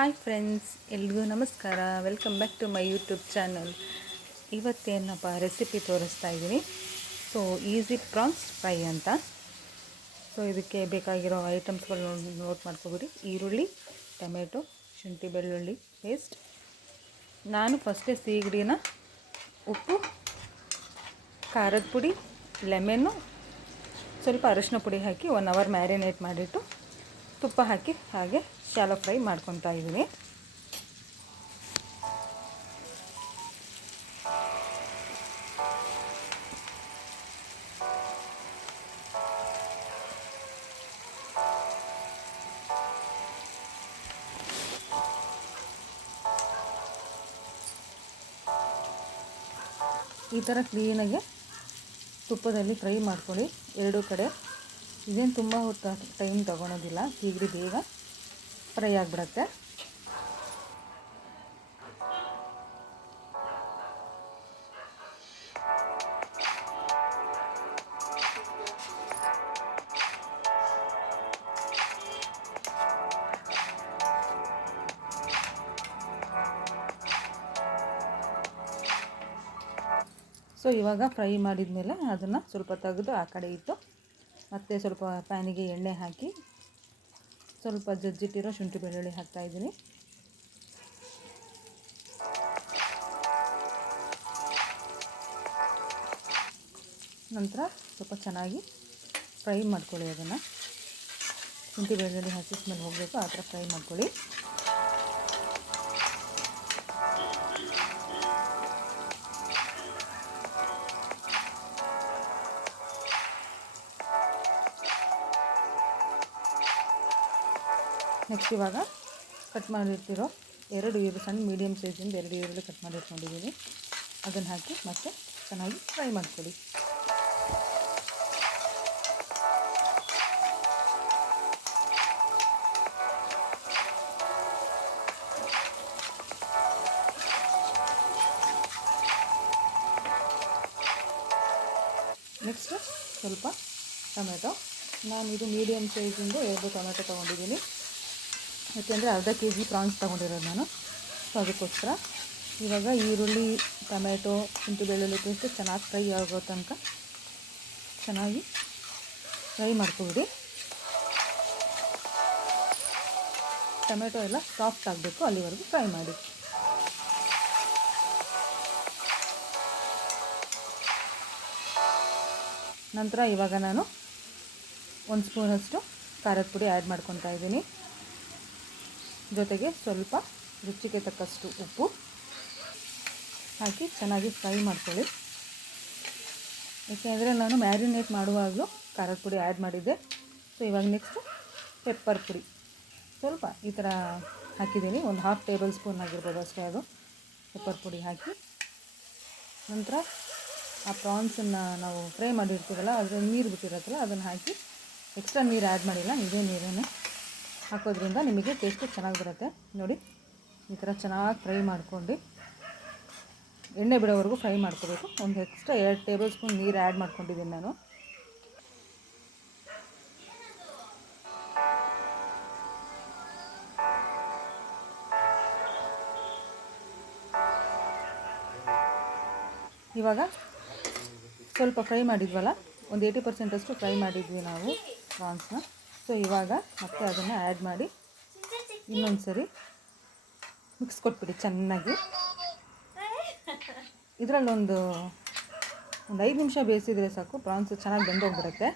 Hi friends, ಎಲ್ರಿಗೂ ನಮಸ್ಕಾರ. Welcome back to my YouTube channel. ಇವತ್ತೇನಪ್ಪ ರೆಸಿಪಿ ತೋರಿಸ್ತಾ ಇದ್ದೀನಿ. ಸೊ ಈಸಿ ಪ್ರಾನ್ಸ್ ಫ್ರೈ ಅಂತ. ಸೊ ಇದಕ್ಕೆ ಬೇಕಾಗಿರೋ ಐಟಮ್ಸ್ಗಳು ನೋಟ್ ಮಾಡ್ಕೊಬಿಡಿ. ಈರುಳ್ಳಿ, ಟೊಮೆಟೊ, ಶುಂಠಿ ಬೆಳ್ಳುಳ್ಳಿ ಪೇಸ್ಟ್. ನಾನು ಫಸ್ಟೇ ಸೀಗಡಿನ ಉಪ್ಪು, ಖಾರದ ಪುಡಿ, ಲೆಮೆನ್ನು, ಸ್ವಲ್ಪ ಅರಿಶಿನ ಪುಡಿ ಹಾಕಿ 1 ಅವರ್ ಮ್ಯಾರಿನೇಟ್ ಮಾಡಿಟ್ಟು ತುಪ್ಪ ಹಾಕಿ ಹಾಗೆ ಶಾಲೋ ಫ್ರೈ ಮಾಡ್ಕೊತಾ ಇದ್ದೀನಿ. ಈ ಥರ ಕ್ಲೀನಾಗಿ ತುಪ್ಪದಲ್ಲಿ ಫ್ರೈ ಮಾಡ್ಕೊಳ್ಳಿ ಎರಡೂ ಕಡೆ. ಇದೇನು ತುಂಬ ಹೊತ್ತು ಟೈಮ್ ತೊಗೊಳೋದಿಲ್ಲ, ಸೀಗಡಿ ಬೇಗ ಫ್ರೈ ಆಗಿಬಿಡತ್ತೆ. ಸೊ ಇವಾಗ ಫ್ರೈ ಮಾಡಿದ ಮೇಲೆ ಅದನ್ನು ಸ್ವಲ್ಪ ತೆಗೆದು ಆ ಕಡೆ ಇಟ್ಟು ಮತ್ತು ಸ್ವಲ್ಪ ಪ್ಯಾನಿಗೆ ಎಣ್ಣೆ ಹಾಕಿ ಸ್ವಲ್ಪ ಜಜ್ಜಿಟ್ಟಿರೋ ಶುಂಠಿ ಬೆಳ್ಳುಳ್ಳಿ ಹಾಕ್ತಾಯಿದ್ದೀನಿ. ನಂತರ ಸ್ವಲ್ಪ ಚೆನ್ನಾಗಿ ಫ್ರೈ ಮಾಡ್ಕೊಳ್ಳಿ. ಅದನ್ನು ಶುಂಠಿ ಬೆಳ್ಳುಳ್ಳಿ ಹಾಕಿ ಸ್ಮೆಲ್ ಹೋಗಬೇಕು, ಆ ಥರ ಫ್ರೈ ಮಾಡ್ಕೊಳ್ಳಿ. ನೆಕ್ಸ್ಟ್ ಇವಾಗ ಕಟ್ ಮಾಡಿರ್ತಿರೋ 2 ಈರುಳ್ಳಿ, ಸಣ್ಣ ಮೀಡಿಯಮ್ ಸೈಜಿಂದ 2 ಈರುಳ್ಳಿ ಕಟ್ ಮಾಡಿಟ್ಕೊಂಡಿದ್ದೀನಿ. ಅದನ್ನು ಹಾಕಿ ಮತ್ತೆ ಚೆನ್ನಾಗಿ ಫ್ರೈ ಮಾಡ್ಕೊಳ್ಳಿ. ನೆಕ್ಸ್ಟ್ ಸ್ವಲ್ಪ ಟೊಮೆಟೊ. ನಾನು ಇದು ಮೀಡಿಯಮ್ ಸೈಜಿಂದ 2 ಟೊಮೆಟೊ ತೊಗೊಂಡಿದ್ದೀನಿ. ಯಾಕೆಂದರೆ ಅರ್ಧ kg ಪ್ರಾನ್ಸ್ ತೊಗೊಂಡಿರೋದು ನಾನು. ಸೊ ಅದಕ್ಕೋಸ್ಕರ ಇವಾಗ ಈರುಳ್ಳಿ, ಟೊಮೆಟೊ, ಶುಂಠಿ ಬೆಳ್ಳುಳ್ಳಿ ಪೇಸ್ಟ್ ಚೆನ್ನಾಗಿ ಫ್ರೈ ಆಗೋ ತನಕ ಚೆನ್ನಾಗಿ ಫ್ರೈ ಮಾಡ್ಕೊಬಿಡಿ. ಟೊಮೆಟೊ ಎಲ್ಲ ಸಾಫ್ಟ್ ಆಗಬೇಕು, ಅಲ್ಲಿವರೆಗೂ ಫ್ರೈ ಮಾಡಿ. ನಂತರ ಇವಾಗ ನಾನು 1 ಸ್ಪೂನಷ್ಟು ಖಾರದ ಪುಡಿ ಆ್ಯಡ್ ಮಾಡ್ಕೊತಾ ಇದ್ದೀನಿ. ಜೊತೆಗೆ ಸ್ವಲ್ಪ ರುಚಿಗೆ ತಕ್ಕಷ್ಟು ಉಪ್ಪು ಹಾಕಿ ಚೆನ್ನಾಗಿ ಫ್ರೈ ಮಾಡ್ಕೊಳ್ಳಿ. ಏಕೆಂದರೆ ನಾನು ಮ್ಯಾರಿನೇಟ್ ಮಾಡುವಾಗಲೂ ಖಾರದ ಪುಡಿ ಆ್ಯಡ್ ಮಾಡಿದ್ದೆ. ಸೊ ಇವಾಗ ನೆಕ್ಸ್ಟು ಪೆಪ್ಪರ್ ಪುಡಿ ಸ್ವಲ್ಪ ಈ ಥರ ಹಾಕಿದ್ದೀನಿ. 1/2 ಟೇಬಲ್ ಸ್ಪೂನ್ ಆಗಿರ್ಬೋದು ಅಷ್ಟೇ. ಅದು ಪೆಪ್ಪರ್ ಪುಡಿ ಹಾಕಿ ನಂತರ ಆ ಪ್ರಾನ್ಸನ್ನು ನಾವು ಫ್ರೈ ಮಾಡಿರ್ತೀವಲ್ಲ, ಅದರಲ್ಲಿ ನೀರು ಬಿಟ್ಟಿರತ್ತಲ್ಲ, ಅದನ್ನು ಹಾಕಿ ಎಕ್ಸ್ಟ್ರಾ ನೀರು ಆ್ಯಡ್ ಮಾಡಿಲ್ಲ, ಇದೇ ನೀರನ್ನೇ ಹಾಕೋದ್ರಿಂದ ನಿಮಗೆ ಟೇಸ್ಟು ಚೆನ್ನಾಗಿ ಬರುತ್ತೆ. ನೋಡಿ, ಈ ಥರ ಚೆನ್ನಾಗಿ ಫ್ರೈ ಮಾಡ್ಕೊಂಡು ಎಣ್ಣೆ ಬಿಡೋವರೆಗೂ ಫ್ರೈ ಮಾಡ್ಕೋಬೇಕು. ಒಂದು ಎಕ್ಸ್ಟ್ರಾ 2 ಟೇಬಲ್ ಸ್ಪೂನ್ ನೀರು ಆ್ಯಡ್ ಮಾಡ್ಕೊಂಡಿದ್ದೀನಿ ನಾನು. ಇವಾಗ ಸ್ವಲ್ಪ ಫ್ರೈ ಮಾಡಿದ್ವಲ್ಲ, ಒಂದು 80% ಅಷ್ಟು ಫ್ರೈ ಮಾಡಿದ್ವಿ ನಾವು ಪ್ರಾನ್ಸ್ನ. ಸೊ ಇವಾಗ ಮತ್ತೆ ಅದನ್ನು ಆ್ಯಡ್ ಮಾಡಿ ಇನ್ನೊಂದು ಸರಿ ಮಿಕ್ಸ್ ಕೊಟ್ಬಿಡಿ ಚೆನ್ನಾಗಿ. ಇದರಲ್ಲೊಂದು 5 ನಿಮಿಷ ಬೇಯಿಸಿದರೆ ಸಾಕು, ಪ್ರಾನ್ಸ್ ಚೆನ್ನಾಗಿ ಬೆಂದೋಗ್ಬಿಡುತ್ತೆ.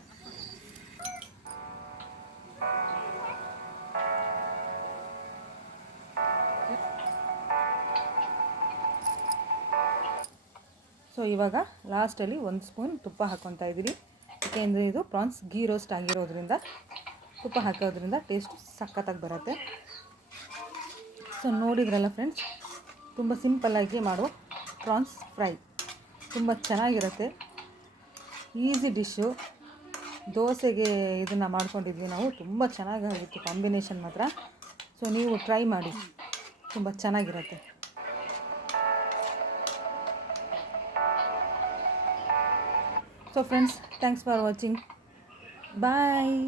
ಸೊ ಇವಾಗ ಲಾಸ್ಟಲ್ಲಿ 1 ಸ್ಪೂನ್ ತುಪ್ಪ ಹಾಕ್ಕೊತಾ ಇದ್ದೀನಿ. ಏಕೆಂದರೆ ಇದು ಪ್ರಾನ್ಸ್ ಗೀ ರೋಸ್ಟ್ ಆಗಿರೋದ್ರಿಂದ ತುಪ್ಪ ಹಾಕೋದ್ರಿಂದ ಟೇಸ್ಟು ಸಖತ್ತಾಗಿ ಬರುತ್ತೆ. ಸೊ ನೋಡಿದ್ರಲ್ಲ ಫ್ರೆಂಡ್ಸ್, ತುಂಬ ಸಿಂಪಲ್ಲಾಗಿ ಮಾಡೋ ಪ್ರಾನ್ಸ್ ಫ್ರೈ ತುಂಬ ಚೆನ್ನಾಗಿರುತ್ತೆ. Easy dish. ದೋಸೆಗೆ ಇದನ್ನು ಮಾಡ್ಕೊಂಡಿದ್ವಿ ನಾವು, ತುಂಬ ಚೆನ್ನಾಗಿರುತ್ತೆ ಕಾಂಬಿನೇಷನ್ ಮಾತ್ರ. ಸೊ ನೀವು ಟ್ರೈ ಮಾಡಿ, ತುಂಬ ಚೆನ್ನಾಗಿರುತ್ತೆ. So friends, thanks for watching. Bye.